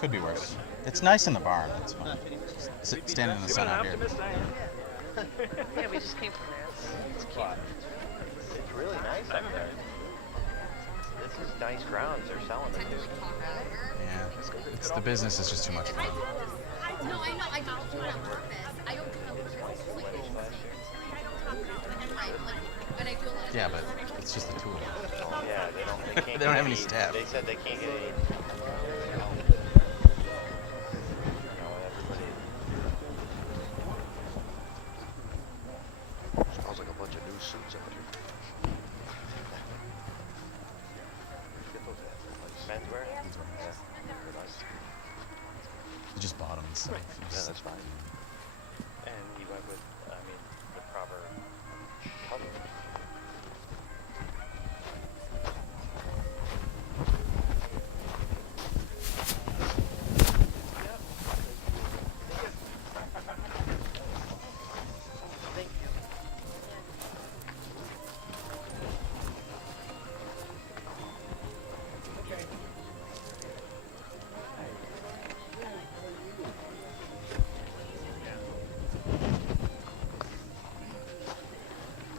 Could be worse. It's nice in the barn. It's fun. Standing in the sun out here. Yeah, we just came from there. It's cute. It's really nice up there. This is nice grounds they're selling it to. Yeah. It's the business is just too much fun. No, I know. I don't do it on purpose. I don't do it on purpose. But I do a lot of Yeah, but it's just the two of them. Yeah, they can't They don't get have any staff. They said they can't get any. Smells like a bunch of new suits out here. Get those ads in place. Menswear? Yeah, they're nice. You just bought them and stuff. Yeah, that's fine. And he went with, the proper color.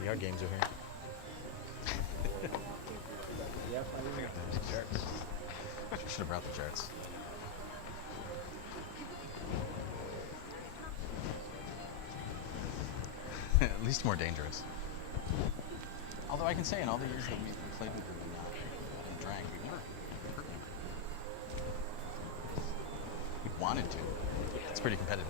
VR games are here. Should have brought the charts. At least more dangerous. Although I can say in all the years that we've played with them and drank, we've never hurt anybody. We wanted to. It's pretty competitive.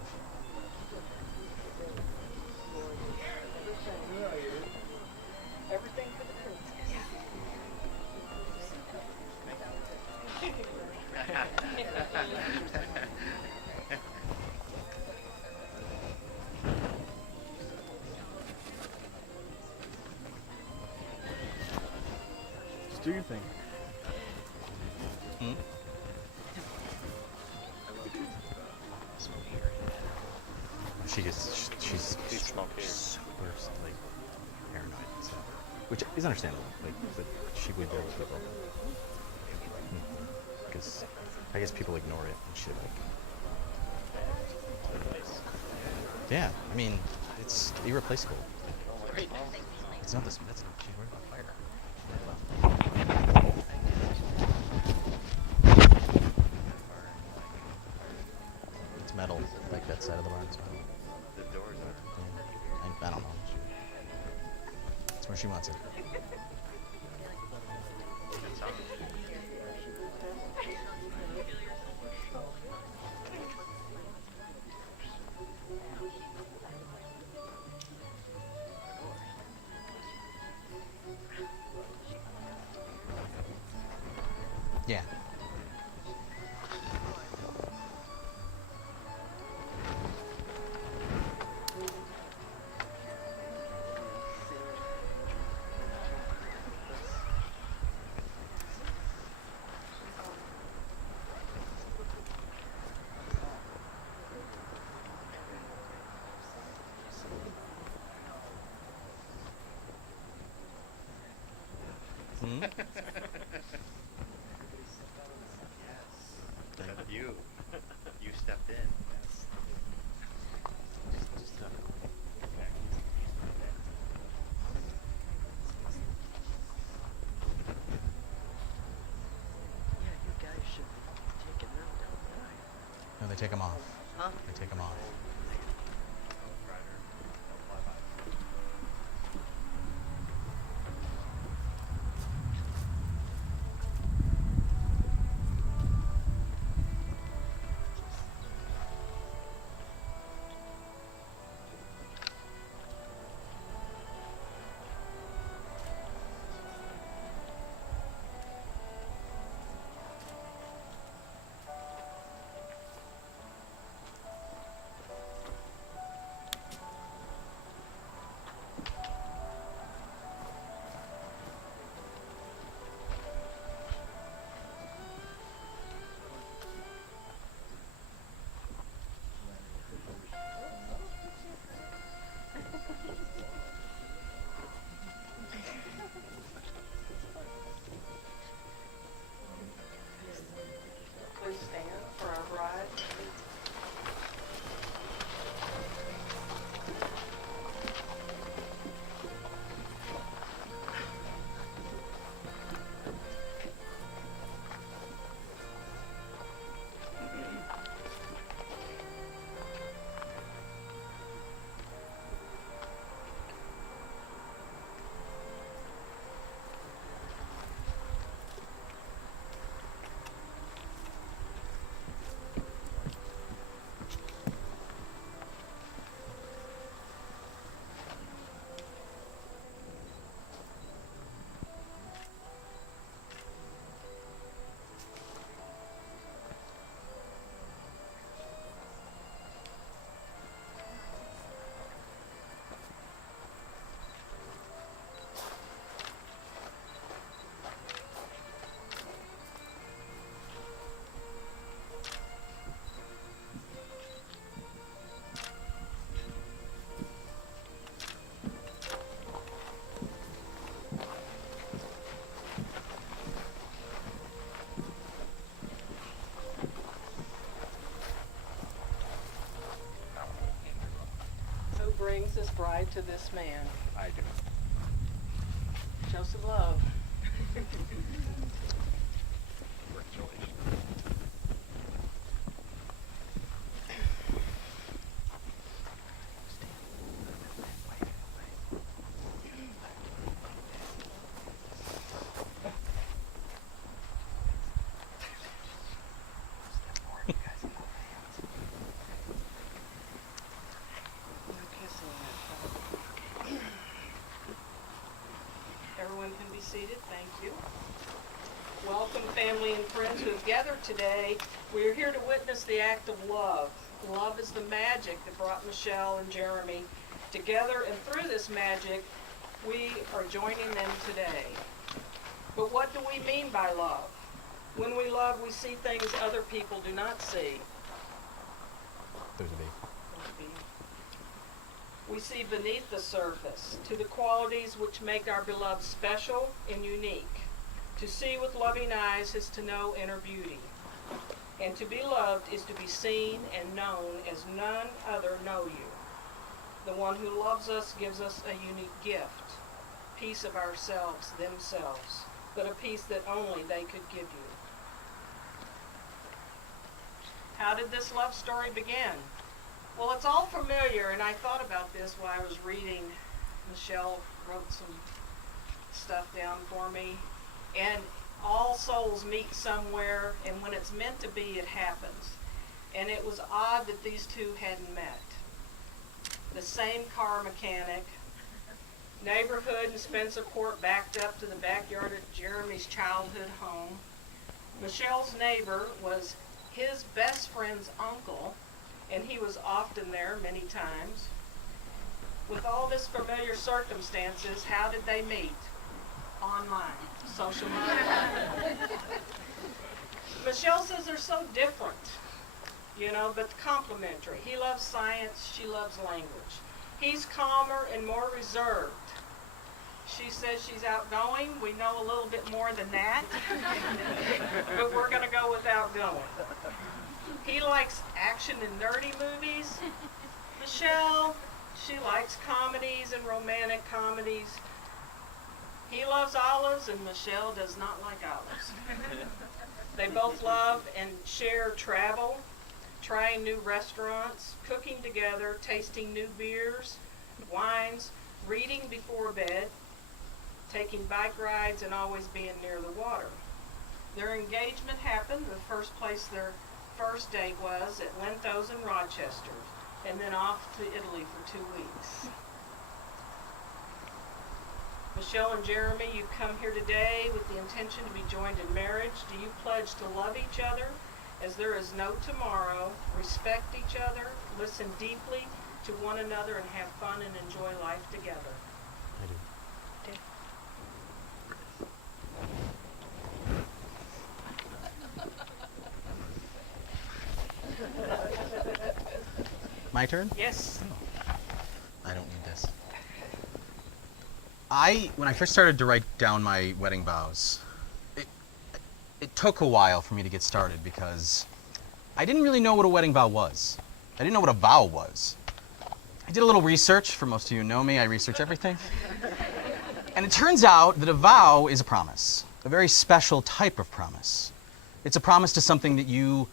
Just do your thing. Hmm? She's super like paranoid and stuff, which is understandable. Like, but she would deal with people because I guess people ignore it and shit. Like, yeah, I mean, it's irreplaceable. It's not this. That's not. She's worried about fire. It's metal, like that side of the barn is metal. The doors are. Yeah. I don't know. That's where she wants it. Good song. Yeah. Hmm? You. You stepped in. Yeah, you guys should be taking them down there. No, they take them off. Huh? They take them off. this man. I do. Show some love. Congratulations. No kissing that time. Everyone can be seated, thank you. Welcome, family and friends who have gathered today. We are here to witness the act of love. Love is the magic that brought Michelle and Jeremy together, and through this magic, we are joining them today. But what do we mean by love? When we love, we see things other people do not see. There's a B. We see beneath the surface to the qualities which make our beloved special and unique. To see with loving eyes is to know inner beauty. And to be loved is to be seen and known as none other know you. The one who loves us gives us a unique gift, piece of ourselves, themselves, but a piece that only they could give you. How did this love story begin? Well, it's all familiar, and I thought about this while I was reading. Michelle wrote some stuff down for me. And all souls meet somewhere, and when it's meant to be, it happens. And it was odd that these two hadn't met. The same car mechanic, neighborhood in Spencerport backed up to the backyard of Jeremy's childhood home. Michelle's neighbor was his best friend's uncle, and he was often there many times. With all this familiar circumstances, how did they meet? Online, social media. Michelle says they're so different, but complementary. He loves science, she loves language. He's calmer and more reserved. She says she's outgoing. We know a little bit more than that, but we're going to go with outgoing. He likes action and nerdy movies. Michelle, she likes comedies and romantic comedies. He loves olives, and Michelle does not like olives. They both love and share travel, trying new restaurants, cooking together, tasting new beers, wines, reading before bed, taking bike rides, and always being near the water. Their engagement happened. The first place their first date was at Linthos in Rochester, and then off to Italy for 2 weeks. Michelle and Jeremy, you come here today with the intention to be joined in marriage. Do you pledge to love each other as there is no tomorrow, respect each other, listen deeply to one another, and have fun and enjoy life together? I do. My turn? Yes. I don't need this. When I first started to write down my wedding vows, it took a while for me to get started because I didn't really know what a wedding vow was. I didn't know what a vow was. I did a little research. For most of you who know me, I research everything. And it turns out that a vow is a promise, a very special type of promise. It's a promise to something that you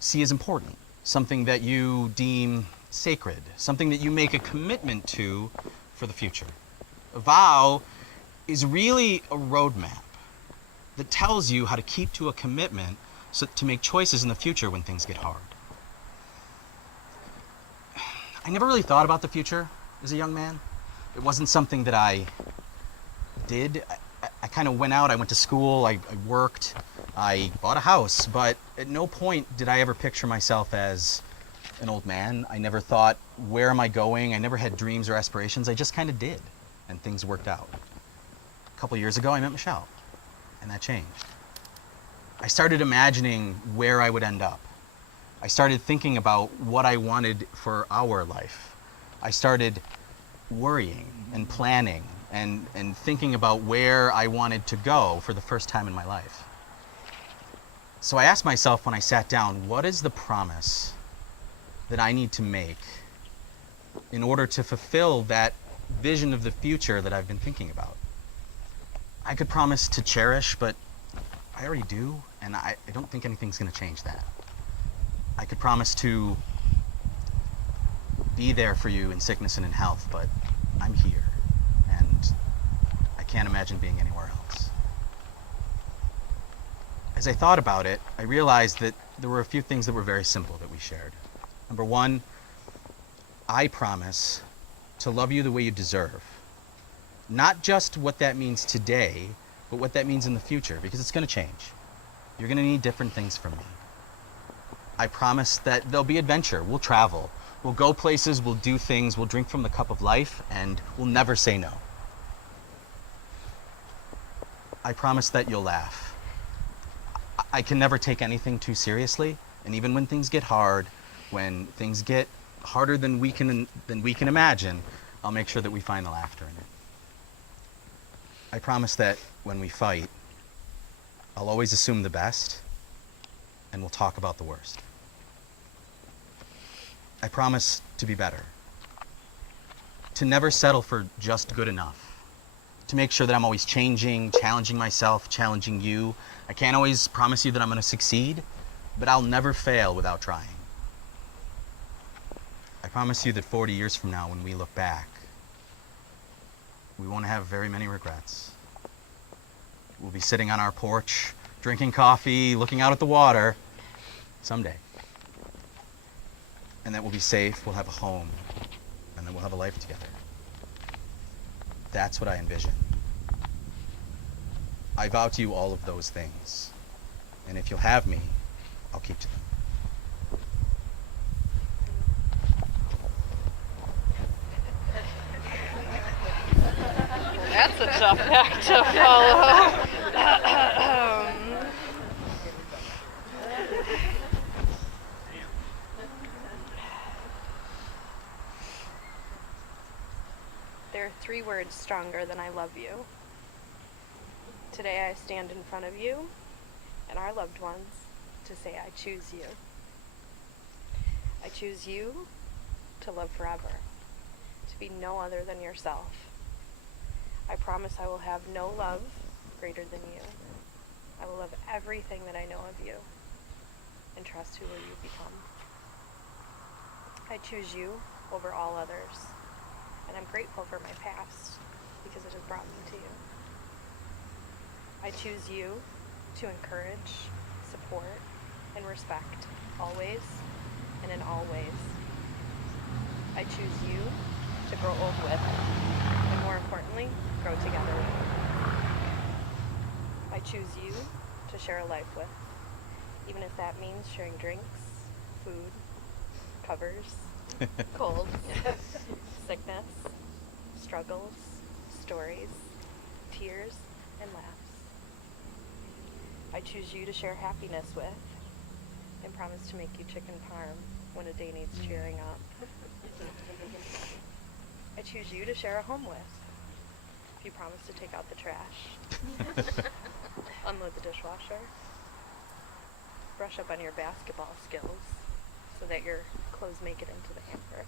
see as important, something that you deem sacred, something that you make a commitment to for the future. A vow is really a roadmap that tells you how to keep to a commitment to make choices in the future when things get hard. I never really thought about the future as a young man. It wasn't something that I did. I kind of went out, I went to school, I worked, I bought a house, but at no point did I ever picture myself as an old man. I never thought, where am I going? I never had dreams or aspirations. I just kind of did, and things worked out. A couple years ago, I met Michelle, and that changed. I started imagining where I would end up. I started thinking about what I wanted for our life. I started worrying and planning and thinking about where I wanted to go for the first time in my life. So I asked myself when I sat down, what is the promise that I need to make in order to fulfill that vision of the future that I've been thinking about. I could promise to cherish, but I already do, and I don't think anything's going to change that. I could promise to be there for you in sickness and in health, but I'm here, and I can't imagine being anywhere else. As I thought about it, I realized that there were a few things that were very simple that we shared. Number one, I promise to love you the way you deserve. Not just what that means today, but what that means in the future, because it's going to change. You're going to need different things from me. I promise that there'll be adventure. We'll travel. We'll go places. We'll do things. We'll drink from the cup of life, and we'll never say no. I promise that you'll laugh. I can never take anything too seriously, and even when things get hard, when things get harder than we can imagine, I'll make sure that we find the laughter in it. I promise that when we fight, I'll always assume the best, and we'll talk about the worst. I promise to be better, to never settle for just good enough, to make sure that I'm always changing, challenging myself, challenging you. I can't always promise you that I'm going to succeed, but I'll never fail without trying. I promise you that 40 years from now, when we look back, we won't have very many regrets. We'll be sitting on our porch, drinking coffee, looking out at the water, someday. And that we'll be safe, we'll have a home, and then we'll have a life together. That's what I envision. I vow to you all of those things. And if you'll have me, I'll keep to them. That's a tough act to follow. There are 3 words stronger than I love you. Today I stand in front of you and our loved ones to say I choose you. I choose you to love forever, to be no other than yourself. I promise I will have no love greater than you. I will love everything that I know of you and trust who will you become. I choose you over all others, and I'm grateful for my past because it has brought me to you. I choose you to encourage, support, and respect always and in all ways. I choose you to grow old with, and more importantly, grow together with. I choose you to share a life with, even if that means sharing drinks, food, covers, colds, sickness, struggles, stories, tears, and laughs. I choose you to share happiness with, and promise to make you chicken parm when a day needs cheering up. I choose you to share a home with, if you promise to take out the trash, unload the dishwasher, brush up on your basketball skills so that your clothes make it into the hamper,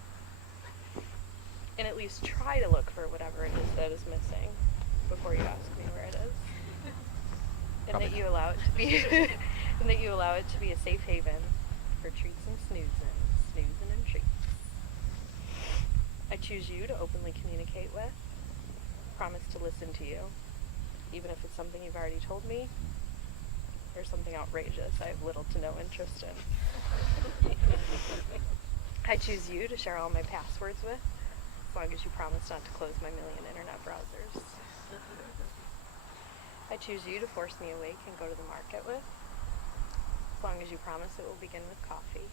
and at least try to look for whatever it is that is missing before you ask me where it is. And that you allow it to be and that you allow it to be a safe haven for treats and snoozing and treats. I choose you to openly communicate with, promise to listen to you, even if it's something you've already told me, or something outrageous I have little to no interest in. I choose you to share all my passwords with, as long as you promise not to close my million internet browsers. I choose you to force me awake and go to the market with, as long as you promise it will begin with coffee.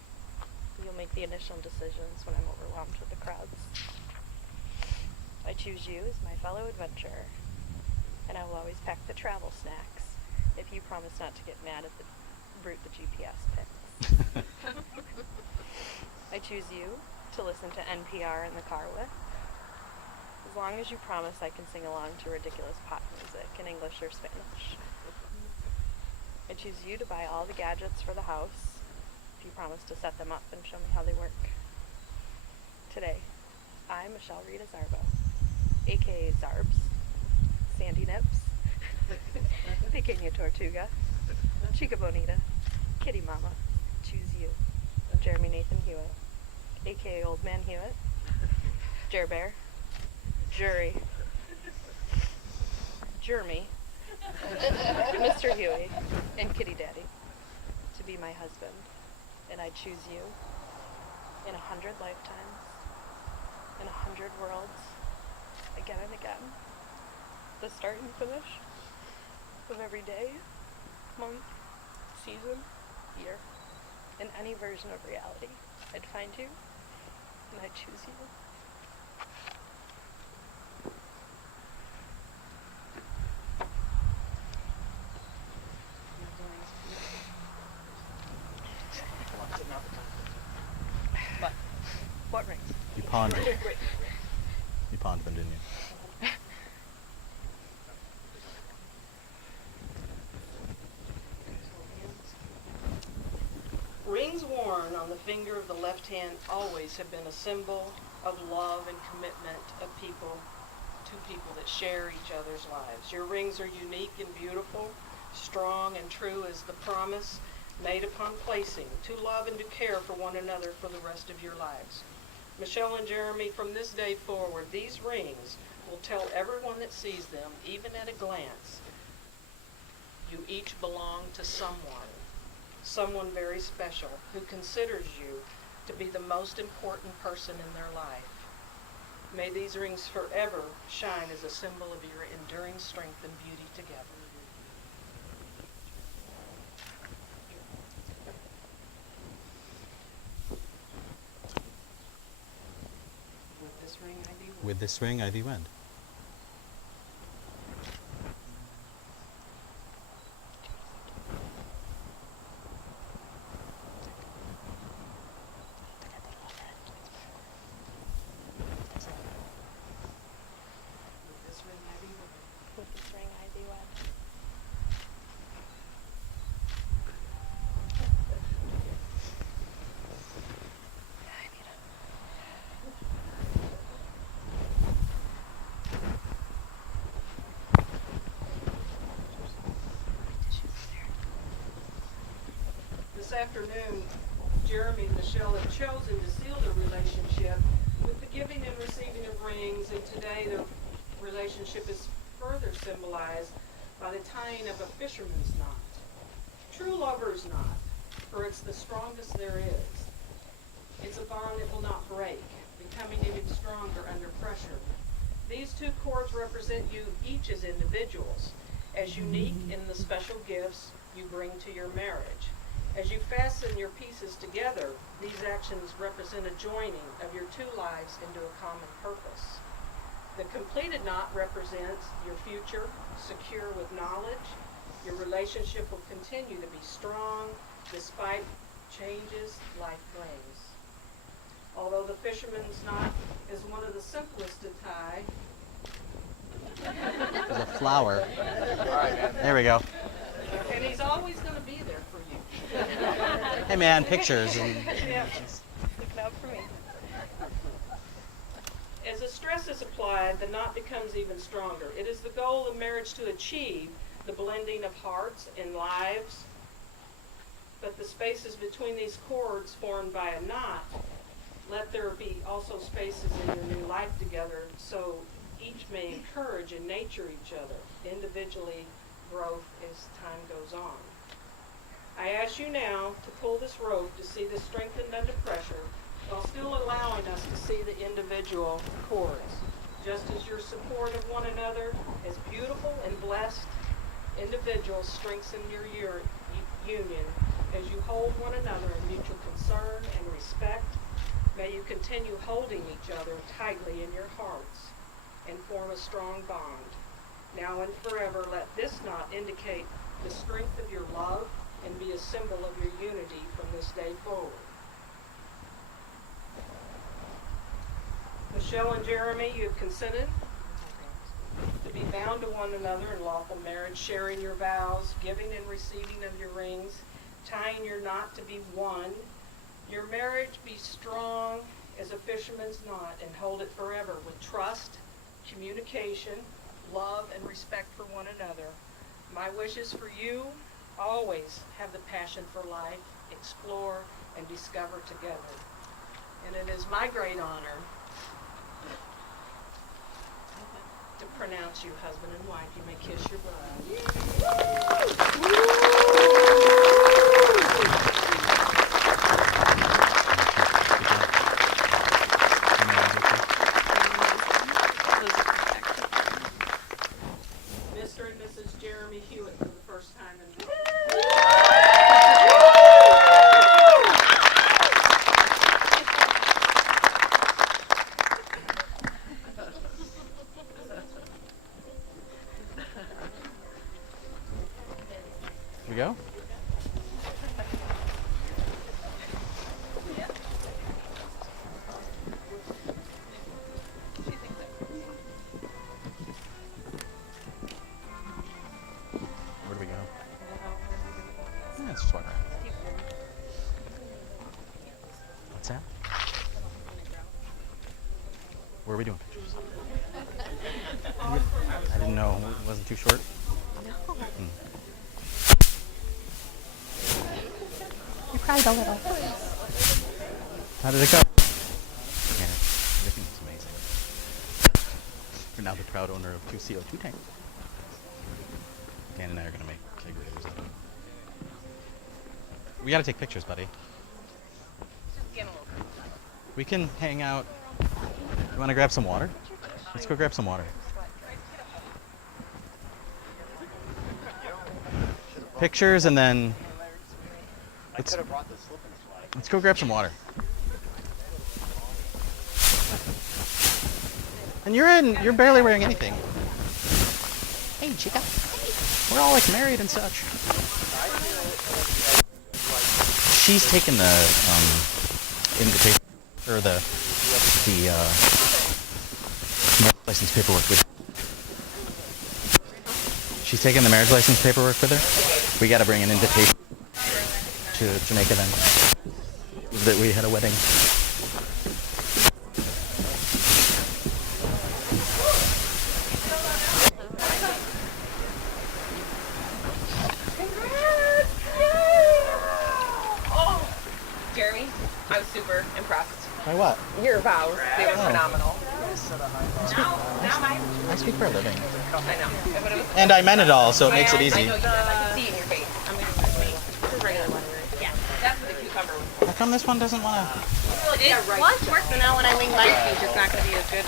You'll make the initial decisions when I'm overwhelmed with the crowds. I choose you as my fellow adventurer, and I will always pack the travel snacks if you promise not to get mad at the route the GPS picks. I choose you to listen to NPR in the car with, as long as you promise I can sing along to ridiculous pop music in English or Spanish. I choose you to buy all the gadgets for the house, if you promise to set them up and show me how they work. Today, I, Michelle Rita Zarbo, aka Zarbs, Sandy Nips, Pequeña Tortuga, Chica Bonita, Kitty Mama, Choose You, Jeremy Nathan Hewitt, aka Old Man Hewitt, Jer Bear, Jury, Jeremy, Mr. Huey, and Kitty Daddy to be my husband, and I choose you in 100 lifetimes, in 100 worlds, again and again, the start and finish of every day, month, season, year, in any version of reality. I'd find you, and I'd choose you. What rings? You pawned them. You pawned them, didn't you? Rings worn on the finger of the left hand always have been a symbol of love and commitment of people, two people that share each other's lives. Your rings are unique and beautiful, strong and true as the promise made upon placing to love and to care for one another for the rest of your lives. Michelle and Jeremy, from this day forward, these rings will tell everyone that sees them, even at a glance, you each belong to someone very special who considers you to be the most important person in their life. May these rings forever shine as a symbol of your enduring strength and beauty together. With this ring I thee wed. With this ring I thee wed. With this ring I thee wed. With this ring I thee wed. This afternoon, Jeremy and Michelle have chosen to seal their relationship with the giving and receiving of rings, and today their relationship is further symbolized by the tying of a fisherman's knot. True lover's knot, for it's the strongest there is. It's a bond that will not break, becoming even stronger under pressure. These two cords represent you each as individuals, as unique in the special gifts you bring to your marriage. As you fasten your pieces together, these actions represent a joining of your two lives into a common purpose. The completed knot represents your future, secure with knowledge. Your relationship will continue to be strong despite changes life brings. Although the fisherman's knot is one of the simplest to tie, There's a flower. There we go. and he's always going to be there for you. Hey man, pictures. And Yeah. Looking out for me. As the stress is applied, the knot becomes even stronger. It is the goal of marriage to achieve the blending of hearts and lives, but the spaces between these cords formed by a knot, let there be also spaces in your new life together so each may encourage and nurture each other, individually growth as time goes on. I ask you now to pull this rope to see this strengthened under pressure while still allowing us to see the individual cords. Just as your support of one another as beautiful and blessed individuals strengthen your union as you hold one another in mutual concern and respect. May you continue holding each other tightly in your hearts and form a strong bond. Now and forever, let this knot indicate the strength of your love and be a symbol of your unity from this day forward. Michelle and Jeremy, you have consented to be bound to one another in lawful marriage, sharing your vows, giving and receiving of your rings, tying your knot to be one. Your marriage be strong as a fisherman's knot and hold it forever with trust, communication, love, and respect for one another. My wish is for you always have the passion for life, explore, and discover together. And it is my great honor to pronounce you husband and wife. You may kiss your Mr. and Mrs. Jeremy Hewitt for the first time in We go? Where do we go? Yeah, let's just walk around. What's that? Where are we doing pictures? I didn't know. It wasn't too short? You cried a little. How did it go? Yeah, everything was amazing. We're now the proud owner of 2 CO2 tanks. Dan and I are gonna make keg videos of them. We gotta take pictures, buddy. We can hang out. You wanna grab some water? Let's go grab some water. Pictures and then let's go grab some water. And you're barely wearing anything. Hey, chica. We're all like married and such. She's taken the invitation or the marriage license paperwork with. She's taking the marriage license paperwork with her. We got to bring an invitation to Jamaica then. That we had a wedding. Jeremy, I was super impressed. By what? Your vows, they were phenomenal. I speak for a living. I know. But it was, And I meant it all, so it makes it I easy. know you did. I could see it in your face. I'm going to use me. This is regular one, right? Yeah. That's what the cucumber was. How come this one doesn't want to? It was worse, but now when I wing my speech, it's not going to be as good.